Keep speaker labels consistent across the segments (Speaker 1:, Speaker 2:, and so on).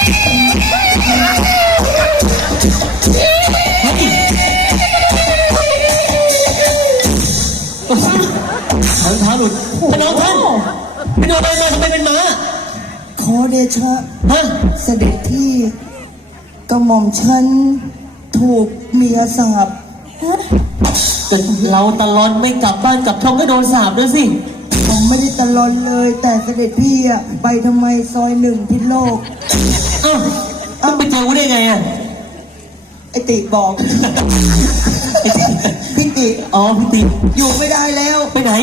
Speaker 1: เท้าหลุดท่านน้องท่านเป็นอะไรมาทำไมเป็นม้า
Speaker 2: ขอเดชะ
Speaker 1: ฮะ
Speaker 2: เสด็จที่กระหม่อมฉันถูกเมียสาป
Speaker 1: แต่เราตลอดไม่กลับบ้านกลับช่องก็โดนสาปด้วยสิ
Speaker 2: ผมไม่ได้ตลอดเลยแต่เสด็จพี่อะไปทำไมซอยหนึ่งพิษโลก
Speaker 1: ไปเจอกูได้ไงอ่ะ
Speaker 2: ไอติบอกพี่ติ
Speaker 1: อ๋อพี่ติ
Speaker 2: อยู่ไม่ได้แล้ว
Speaker 1: ไปไหน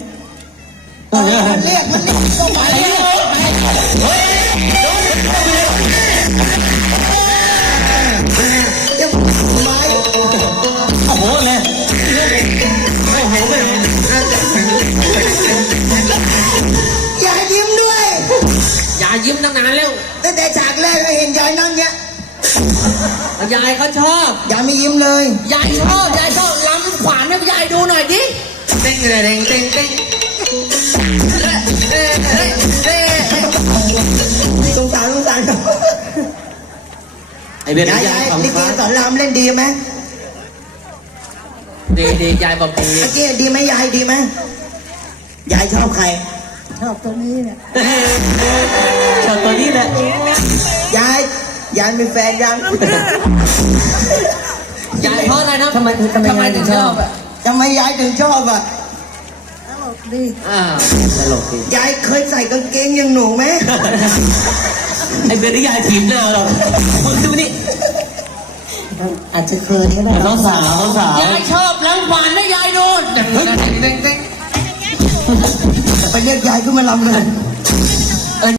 Speaker 2: มันเรียกก็ไปยังไม้
Speaker 1: โอ้โหเลยโอ้โหไม่
Speaker 2: อย่ายิ้มด้วย
Speaker 3: อย่ายิ้มตั้งนานแล้ว
Speaker 2: ตั้งแต่ฉากแรกเราเห็นยายนั่งเนี้ย
Speaker 3: ยายเขาชอบ
Speaker 2: ยายไม่ยิ้มเลย
Speaker 3: ยายชอบล้ำขวานให้ยายดูหน่อยดิเต้งเลยเต้งเต้งเต้ง
Speaker 2: สงสาร
Speaker 1: ไอเบน
Speaker 2: ยายลิเกสอนรามเล่นดีไหม
Speaker 3: ดียายบอกดี
Speaker 2: ลิเกดีไหมยายดีไหมยายชอบใครชอบตัวนี้เนี่ย
Speaker 1: ชอบตัวนี้แหละ
Speaker 2: ยายมีแฟนยัง
Speaker 3: ยายเพราะอะไรนะ
Speaker 1: ทำไม
Speaker 3: ถึงชอบ
Speaker 2: ทำไมยายถึงชอบอ่ะตลกดี
Speaker 1: ตลกดี
Speaker 2: ยายเคยใส่กางเกงอย่างหนูไหม
Speaker 1: ไอเบนนี่ยายถีบหน้าเรามึงดูนี่
Speaker 2: อาจจะเคยก็ได้
Speaker 1: น้องสาวย
Speaker 3: ายชอบล้ำขวานให้ยายดูเต้งเต้ง
Speaker 2: ไปเรียกยายขึ้นมาลำเลย